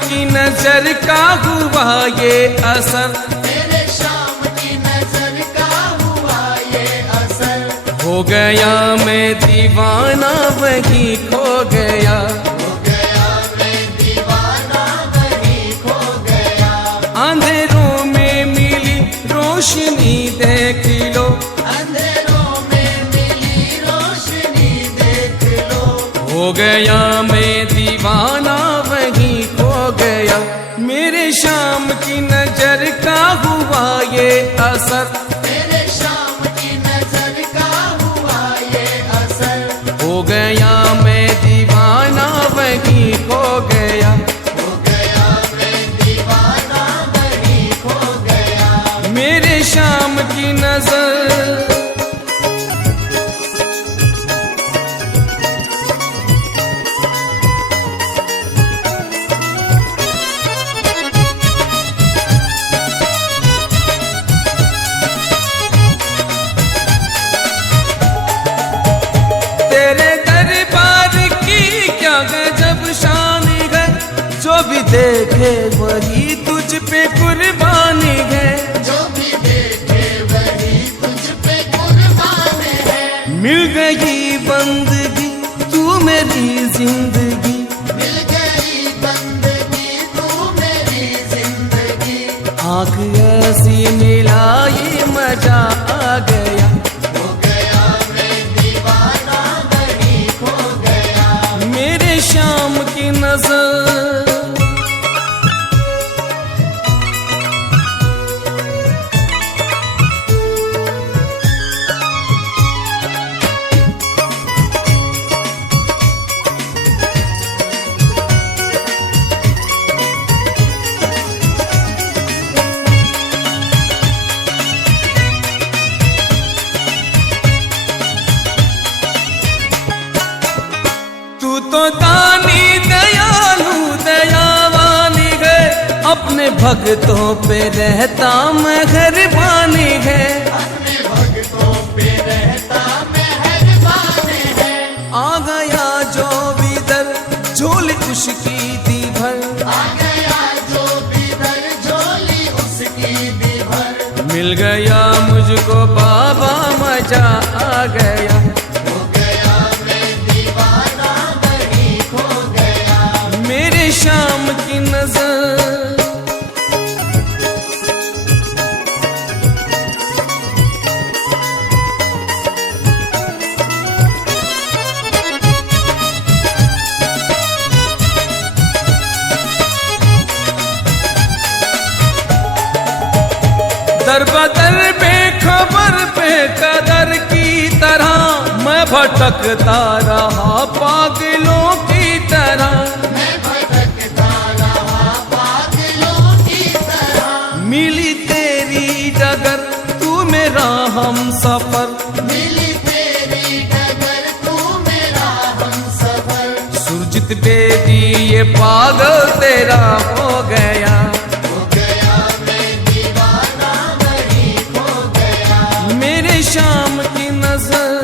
की नजर का हुआ ये असर, मेरे शाम की नजर का हुआ ये असर। हो गया मैं दीवाना वही खो गया, हो गया मैं दीवाना वही खो गया। अंधेरों में मिली रोशनी देख लो, अंधेरों में मिली रोशनी देख लो। हो गया मैं दीवाना वही खो गया। मेरे शाम की नजर का हुआ ये असर, मेरे शाम की नजर का हुआ ये असर। हो गया मैं दीवाना वही खो गया, हो गया मैं दीवाना वही खो गया। मेरे शाम की नजर। तेरे दरबार की क्या गजब शान है, जो भी देखे वही तुझ पे कुर्बानी है। जो भी देखे वही तुझ पे कुर्बान है। मिल गई बंदगी तू मेरी जिंदगी, मिल गई बंदगी तू मेरी जिंदगी। आँख ऐसी मिलाई मजा आ गया, हो गया मैं दीवाना वही खो गया। मेरे शाम की नजर। तू तो दानी दयालु दयावानी है, अपने भक्तों पे रहता मेहरबानी है। अपने भक्तों पे रहता मेहरबान है। आ गया जो बिदर झोली उसकी दी भर, आ गया जो बिदर झोली उसकी भी भर। मिल गया मुझको बाबा मजा आ गया, हो गया मैं दीवाना वही खो गया। मेरे शाम की नजर। दर बदर बेखबर बेकदर की तरह मैं भटकता रहा पागलों की तरह। मैं भटकता रहा पागलों की तरह। मिली तेरी डगर तू मेरा हम सफर, मिली तेरी डगर तू मेरा हमसफर। सुरजित बेदी ये पागल तेरा हो गया, हो गया मैं दीवाना वही खो गया। मेरे शाम की नजर।